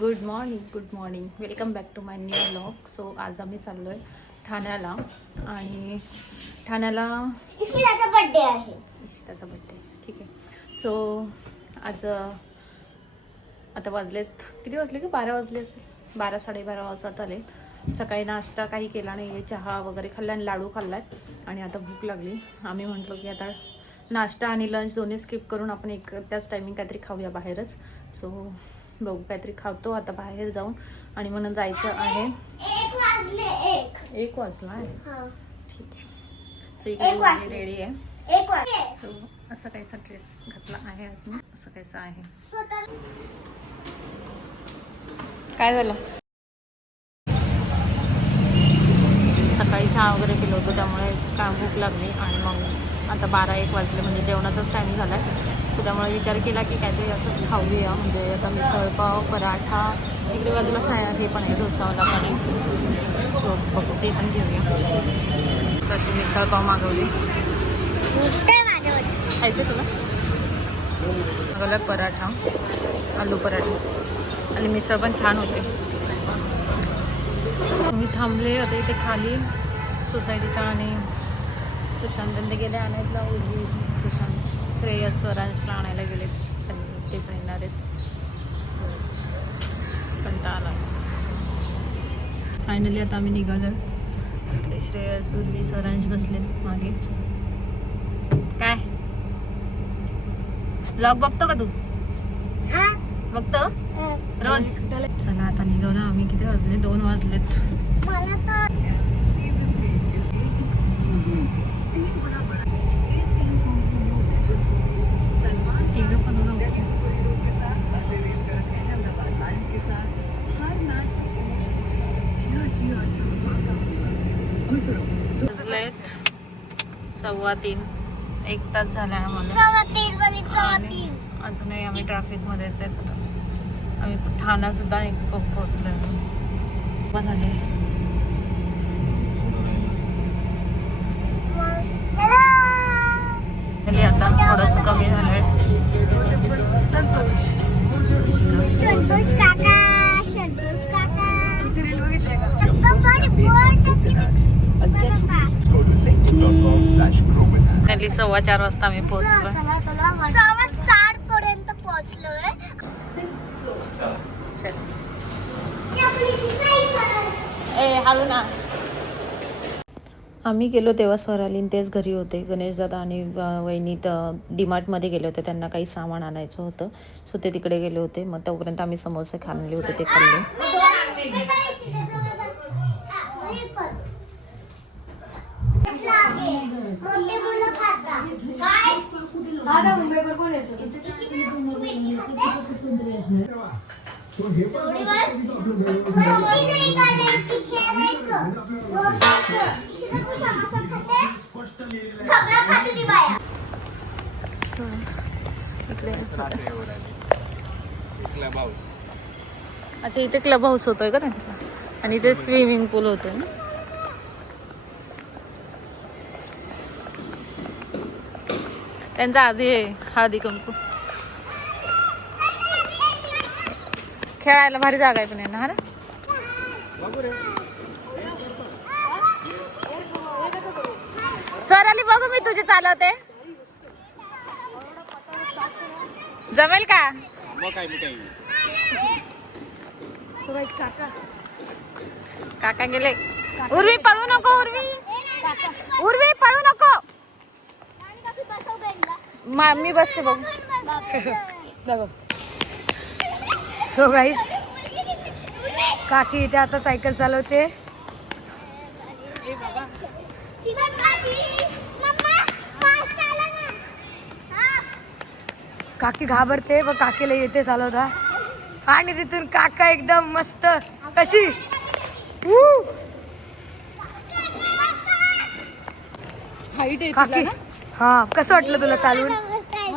Good morning welcome back to my new blog. So आज आम्ही चाललो आहे ठाण्याला आणि ठाण्याला इशिताचा बर्थडे आहे. इशिताचा बर्थडे. ठीक आहे. सो आज आता वाजलेत किती वाजले की 12 वाजले असेल. 12 साडेबारा वाजत आले. सकाळी नाश्ता काही केला नाही, चहा वगैरे खाल्ला आणि लाडू खाल्लाय आणि आता भूक लागली. आम्ही म्हटलो की आता नाश्ता आणि लंच दोन्ही स्किप करून आपण एक त्याच टायमिंग काहीतरी खाऊया बाहेरच. सो बघू काहीतरी खातो आता बाहेर जाऊन आणि म्हणून जायचं आहे. 1 वाजले. 1 वाजला आहे. ठीक आहे. सो एक इकडे वाजले. रेडी आहे. 1 वाजले. सो असं काहीसा ड्रेस घातला आहे आज मी. असं काहीसा आहे. काय झालं? सकाळी चहा वगैरे पिलं होतं त्यामुळे काय भूक लागली आणि मग आता 12-1 वाजले म्हणजे जेवणाचाच टाईम झाला आहे. त्यामुळे विचार केला की काहीतरी असंच खाऊया. म्हणजे आता मिसळपाव, पराठा, इकडे बाजूला हे पण आहे, डोसावाला पण आहे. सो बघू ते पण घेऊया. तशी मिसळपाव मागवली. खायचं तुला? मागवला पराठा, आलू पराठा आणि मिसळ पण छान होते. मी थांबले आता इथे खाली सोसायटीच्या आणि सुशांत गेले आणायला. सुशांत श्रेयस स्वरांशला आणायला गेले, ते पण येणार आहेत. सो कंटाळा आला. फायनली आता आम्ही निघालो. इकडे श्रेयस, उर्वी, स्वरांश बसले मागे. काय ब्लॉग बघतो का तू? बघतो रोज. चला आता निघालो आम्ही. किती वाजले? 2 वाजलेत. वाजलेत 2:15. 1 तास झाला आहे आम्हाला. अजूनही आम्ही ट्रॅफिकमध्येच आहेत. आम्ही ठाणा सुद्धा पोहोचलो झाले. आता थोडंसं कमी झालंय. संतोष काका. नेली 4:15 वाजता आम्ही पोहोचलो. 4:15 पर्यंत पोहोचलोय. हळू ना. आम्ही गेलो तेव्हा स्वरालीन तेच घरी होते. गणेशदादा आणि वहिनी डीमार्टमध्ये गेले होते, त्यांना काही सामान आणायचं होतं. सो ते तिकडे गेले होते. मग तोपर्यंत आम्ही समोसे खाल्ले होते, ते खाल्ले. अच्छा, इथे क्लब हाऊस होतोय का त्यांचा आणि इथे स्विमिंग पूल होतोय ना. त्यांचा आज हे हळदी कुंकू. खेळायला भारी जागा आहे पण यांना, हा ना. सर आली बघू, मी तुझी चालवते. जमेल का? काका गेले. उर्वी पळू नको. उर्वी पळू नको. मी बसते बघू. सो गाईज, काकी इथे आता सायकल चालवते. काकी घाबरते व काकीला येते चालवता. आणि तिथून काका एकदम मस्त कशी हाईट आहे काकी. हा, कसं वाटलं तुला चालवून?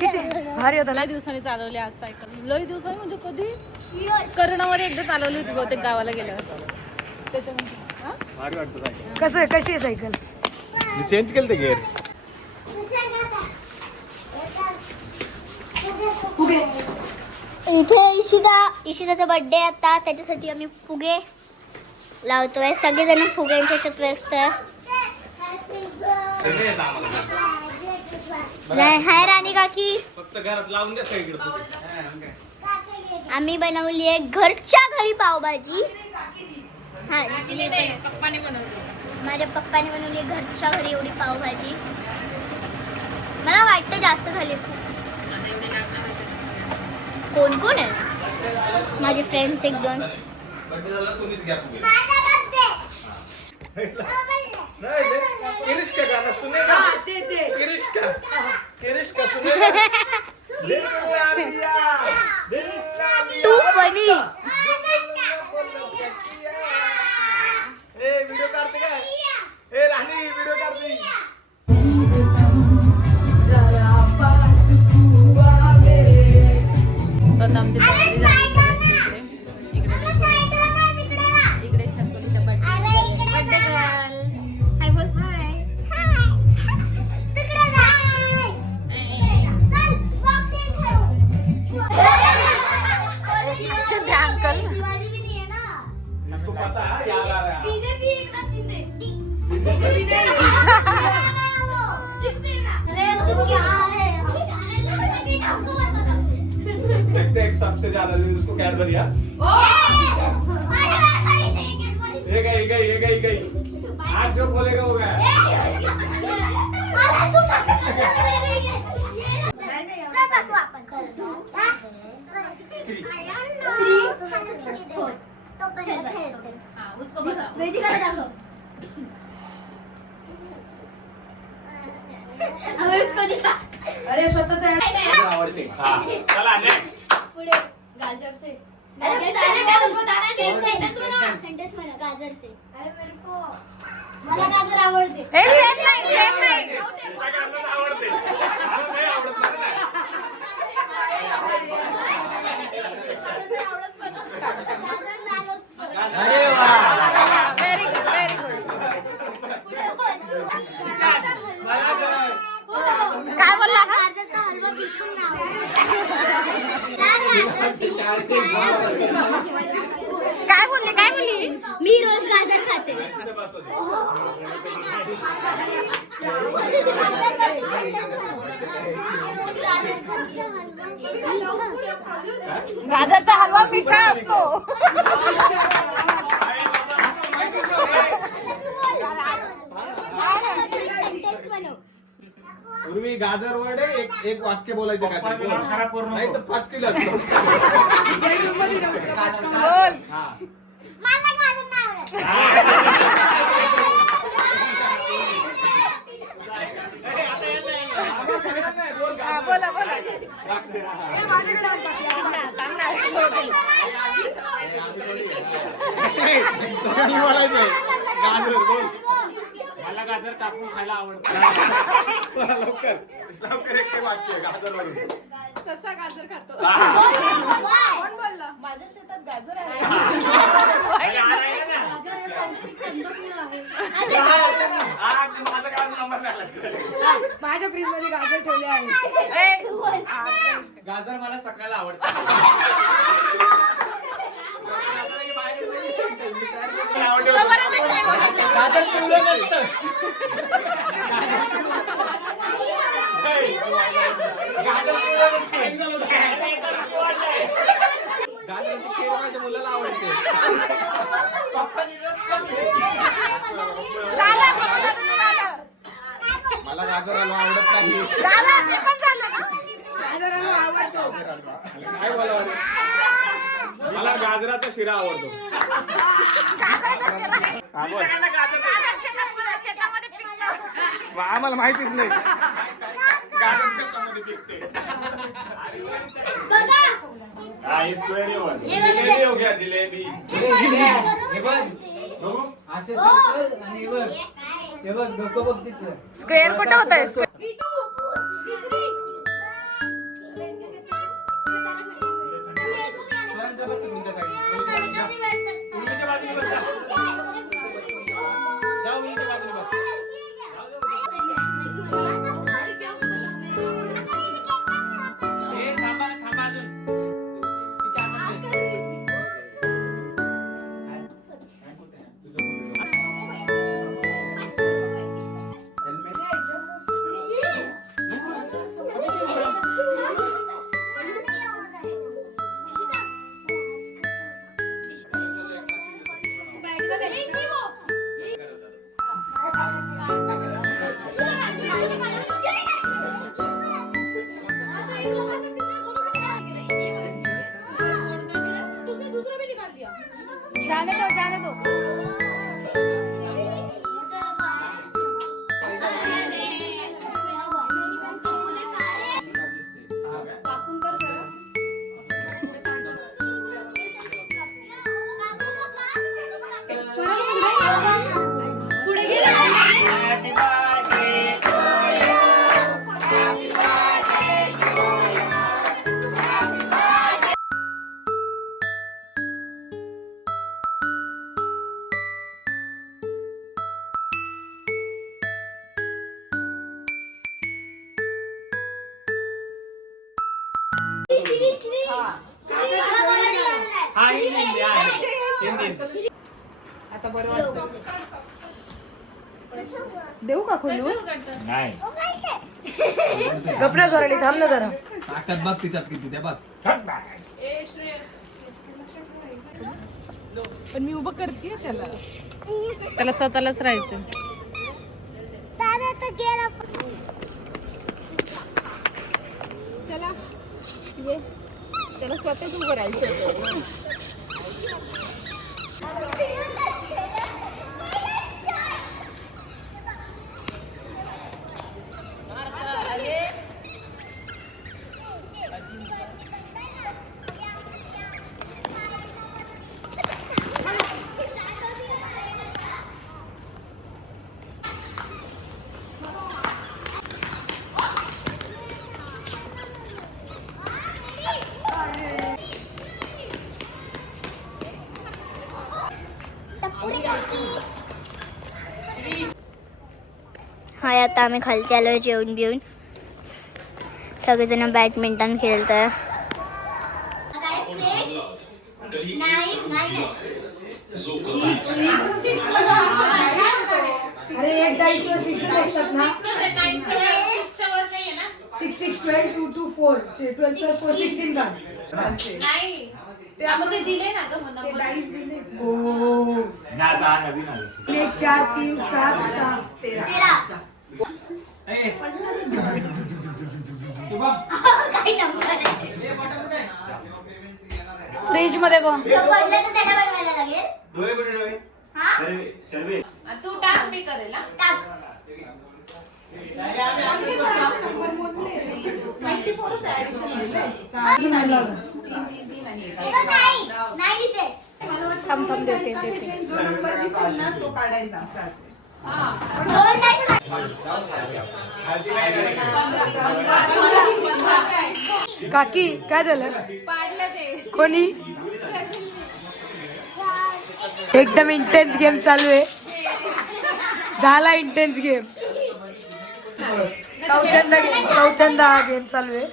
किती भारी होतं. लय दिवसांनी चालवली आज सायकल. लय दिवसांनी म्हणजे कधी कर्णावर एकदा चालवली होती बहुतेक गावाला गेल्यावर. कसं कशी आहे सायकल? चेंज केलं ते गेअर. इथे इशिताचा बर्थडे आता, त्याच्यासाठी आम्ही फुगे लावतोय. सगळेजण फुग्यांच्या ह्याच्यात व्यस्त आहे. नाही हाय राणी काकी. फक्त घरात लावून द्या सगळीकडे. आम्ही बनवली आहे घरच्या घरी पावभाजी. हा पप्पाने बनवली. माझ्या पप्पाने बनवली आहे घरच्या घरी एवढी पावभाजी. मला वाटतं जास्त झाली. कोण कोण आहे माझे फ्रेंड्स? एक दोन. बर्थडे झाला तुम्हीच घ्या फुगे. किरिश का गाना सुनेगा? किरिश का सुनेगा? दिल सुना दिया, दिल सुना दिया. तू फनी. ए व्हिडिओ काढते काय? ए राणी व्हिडिओ काढते. स्वतः आमची तयारी झाली सगळ्यांची. इकडे छकुलीचा बर्थडे गर्ल. हाय बोल. हाय हाय. तिकडे जा. चल बॉक्सिंग खेळू. शुद्ध अंकल. शिवाजी भी नहीं है ना. इसको पता है याद आ रहा है. बीजेपी एक ना चिंदे. अरे तू क्या है? देखते हैं सबसे ज्यादा उसको कैडबरी. ये गई. आज जो बोलेगा वो गया. उसको बताओ. अरे स्वतःच आवडते. हाँ चला नेक्स्ट. पुढे गाजर से. सेंटेंस म्हणा गाजर से. अरे मेरे को मला गाजर आवडते. सेम नाही. सगळ्यांना आवडते. मला नाही आवडत मला नाही. गाजर लाल असतो. अरे वा. Very good. पुढे बोल तू. काय बोलला? गाजरचा हलवा बिलकुल नाही. काय बोलली? मी रोज गाजर खाते. गाजरचा हलवा मिठा असतो. पूर्वी गाजर वर्ड एक वाक्य बोलायचं का ते? नाही तर फाटकील असतो. हा. मला गाजर नाही आवडत. बोला. सगळ्यांनी बोलायचं. गाजर बोल. मला गाजर कापून खायला आवडतं. लवकर एक वाक्य गाजर वरून. ससा गाजर खातो. कोण बोलला? माझ्या शेतात गाजर आहे. माझा काय नंबर नाही लागला. माझ्या फ्रीज मध्ये गाजर ठेवले आहे. गाजर मला सगळ्याला आवडतं. गाजर पिवळं नसतं. गाजराची खीर माझ्या मुलाला आवडते. मला गाजर हलवा आवडत नाही. गाजर हलवा आवडतो. काय बोलावं? मला गाजराचा शिरा आवडतो. हा, बोल. आम्हाला माहितीच नाही. गाजर शेतामध्ये पिकते. जिलेबी हो गया, जिलेबी. बघू. स्क्वेअर कुठं होतंय? जाने दो जाने दो. हा हिंदी आहे. आता बरोबर देऊ का खोलू नाही गपना जोराली थांब ना जरा ताकद बघ तिच्यात किती त्या बघ. पण मी उभं करते त्याला त्याला स्वतःलाच राहायचं. चला ये त्याला स्वतःच उभं राहायचं. हाय आता आम्ही खालती आलो जेवण बिवून सगळेजण बॅडमिंटन खेळतोय. अरे एक डाईस वर 6 असतात ना 6 6 12 2 2 4 12 plus 4 16 नाही त्यामध्ये दिले ना ग म्हणून ओ ना आता नवीन आलं. 1 4 3 7 6 13 ए, तू बघ. फ्रीज मध्ये बघ. डोळे कुठे डोळे? सर्वे. तू टाक मी करेल हा. थांब थांब देते देते. जो नंबर दिसेल ना तो काढायचा असा असते. काकी काय झालं कोणी एकदम इंटेन्स गेम चालू आहे. झाला इंटेन्स गेम. चौथ्यांदा हा गेम चालू आहे.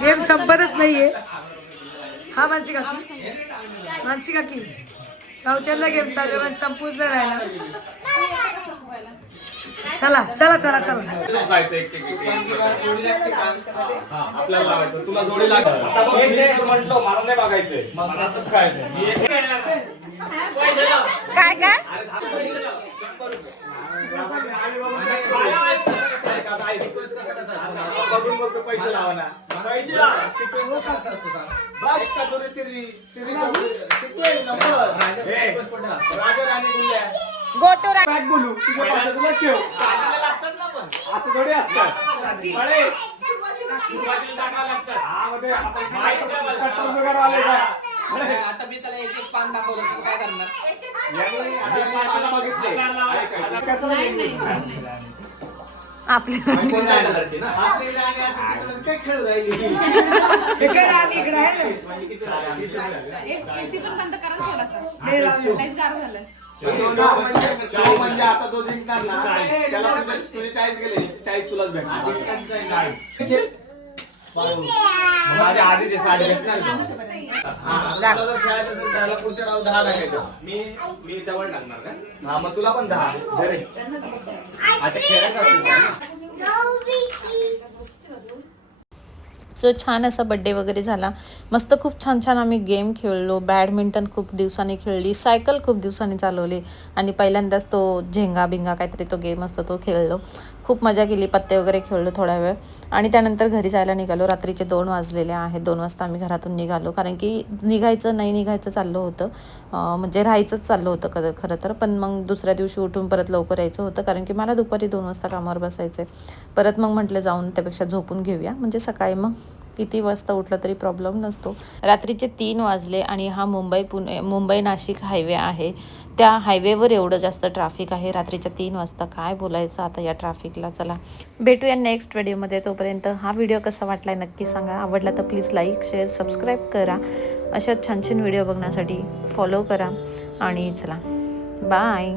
गेम संपतच नाहीये. हा मानसी काकी चौथ्यांदा गेम चालू आहे पण संपूच नाही राहिला. चला चला चला चला आपल्याला लावायचं. तुला जोडी लागत. आता बघ हे म्हटलं मला नाही बघायचंय. मला असंच करायचंय. काय काय बघून बघतो पैसे लावा ना. पैसे लावा. सिक्वेन्स कसा असतो बस का जोडी तिरी सिक्वेन्स नंबर. राजा राणी गुल्ल्या गोटो काय बोलू तुझ्या पैसे तुला ठेव. लागतात ना पण असं थोडी असतात. बळे सुरुवातीला टाकावं लागतात. हा मध्ये आपण माहिती वगैरे आले का. आता मी त्याला एक एक पान दाखवलं तू काय करणार? यांनी आधी माशाला बघितले. आपली कोणत्या कलरची ना? आपली राणी आता तिकडून काय खेळू राहिली? इकडे आहे ना. एसी पण बंद करा ना थोडासा. नाही राहू. लईच गार झालं. शो म्हणजे आता तो जिंकणार ना त्याला तुझे 40 गेले 40 तुलाच भेटणार. 40 माझ्या आधीचे 60 भेटणार. तुला जर खेळायचं असेल त्याला पुढच्या राऊंड 10 टाकायचं. मी जवळ टाकणार का? हा मग तुला पण 10 जरे. आता खेळायचं असेल तर ना. सो छान असा बड्डे वगैरे झाला. मस्त खूप छान छान आम्ही गेम खेळलो. बॅडमिंटन खूप दिवसांनी खेळली, सायकल खूप दिवसांनी चालवली आणि पहिल्यांदाच तो झेंगा बिंगा काहीतरी तो गेम असतो तो खेळलो. खूप मजा केली, पत्ते वगैरे खेळलो थोडा वेळ आणि त्यानंतर घरी जायला निघालो. रात्रीचे 2 वाजलेले आहेत. 2 वाजता आम्ही घरातून निघालो कारण की निघायचं नाही निघायचं चाललं होतं, म्हणजे राहायचंच चाललं होतं खरं तर. पण मग दुसऱ्या दिवशी उठून परत लवकर यायचं होतं कारण की मला दुपारी 2 वाजता कामावर बसायचं आहे. परत मग म्हटलं जाऊन त्यापेक्षा झोपून घेऊया, म्हणजे सकाळी मग किती वाजता उठलं तरी प्रॉब्लेम नसतो. रात्रीचे 3 वाजले आणि हा मुंबई नाशिक हायवे आहे. त्या हायवेवर एवढं जास्त ट्रॅफिक आहे रात्रीच्या 3 वाजता. काय बोलायचं आता या ट्रॅफिकला. चला भेटूया नेक्स्ट व्हिडिओमध्ये. तोपर्यंत हा व्हिडिओ कसा वाटला नक्की सांगा. आवडला तर प्लीज लाईक शेअर सबस्क्राईब करा. अशा छान छान व्हिडिओ बघण्यासाठी फॉलो करा आणि चला बाय.